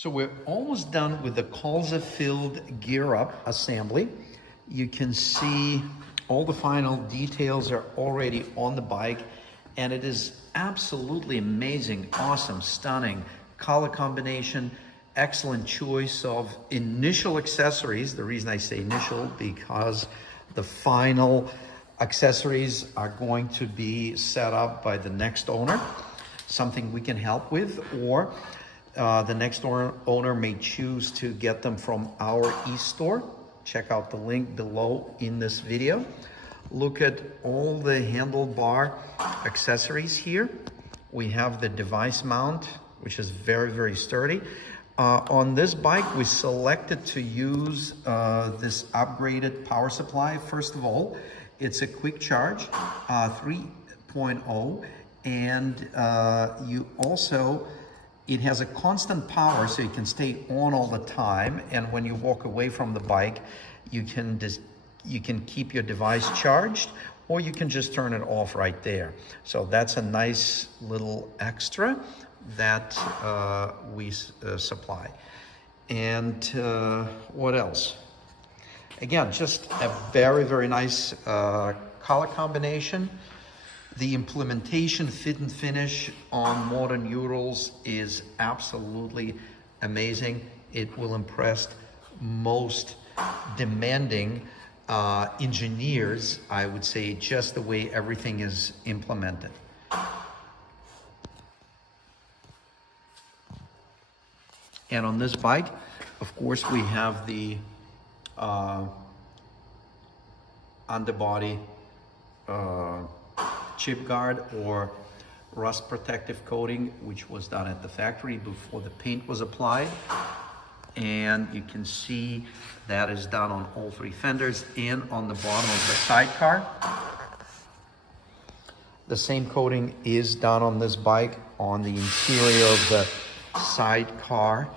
So we're almost done with the Colza Field Gear Up assembly. You can see all the final details are already on the bike, and it is absolutely amazing, awesome, stunning color combination, excellent choice of initial accessories. The reason I say initial, because the final accessories are going to be set up by the next owner, something we can help with, or the next owner may choose to get them from our e-store. Check out the link below in this video. Look at all the handlebar accessories here. We have the device mount, which is very, very sturdy. On this bike, we selected to use this upgraded power supply. First of all, it's a quick charge, 3.0, and you also, it has a constant power, so you can stay on all the time. And when you walk away from the bike, you can keep your device charged, or you can just turn it off right there. So that's a nice little extra that we supply. And what else? Again, just a very, very nice color combination. The implementation, fit and finish on modern Urals is absolutely amazing. It will impress most demanding engineers, I would say, just the way everything is implemented. And on this bike, of course, we have the underbody chip guard or rust protective coating, which was done at the factory before the paint was applied. And you can see that is done on all three fenders and on the bottom of the sidecar. The same coating is done on this bike on the interior of the sidecar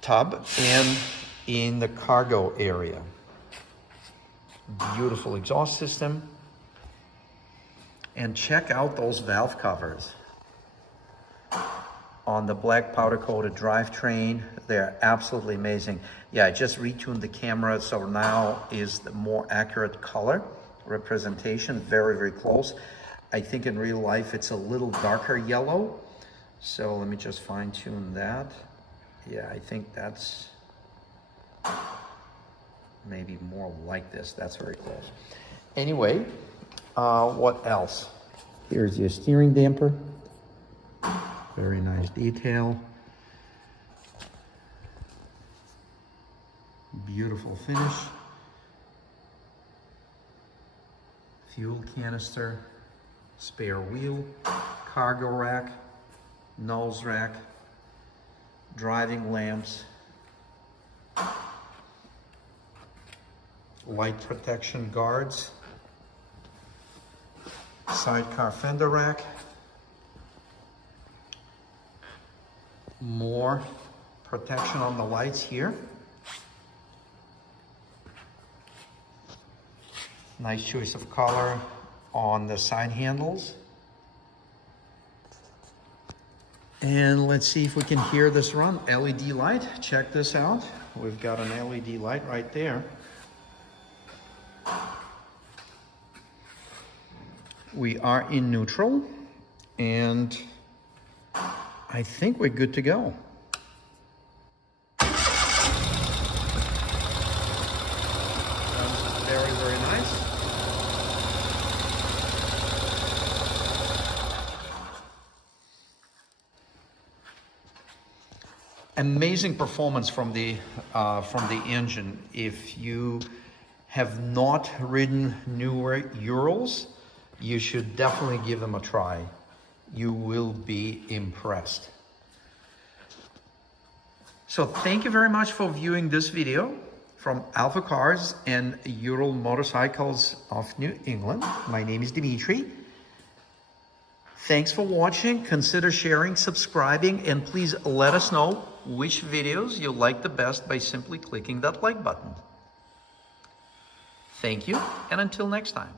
tub and in the cargo area. Beautiful exhaust system. And check out those valve covers on the black powder coated drivetrain. They're absolutely amazing. Yeah, I just retuned the camera, so now is the more accurate color representation, very, very close. I think in real life it's a little darker yellow. So let me just fine tune that. Yeah, I think that's maybe more like this. That's very close. Anyway, what else? Here's your steering damper. Very nice detail. Beautiful finish. Fuel canister, spare wheel, cargo rack, nose rack, driving lamps, light protection guards, sidecar fender rack, more protection on the lights here. Nice choice of color on the side handles. And let's see if we can hear this run. LED light, check this out. We've got an LED light right there. We are in neutral, and I think we're good to go. That's very, very nice. Amazing performance from the engine. If you have not ridden newer Urals, you should definitely give them a try. You will be impressed. So thank you very much for viewing this video from AlphaCars and Ural Motorcycles of New England. My name is Dmitry. Thanks for watching. Consider sharing, subscribing, and please let us know which videos you like the best by simply clicking that like button. Thank you, and until next time.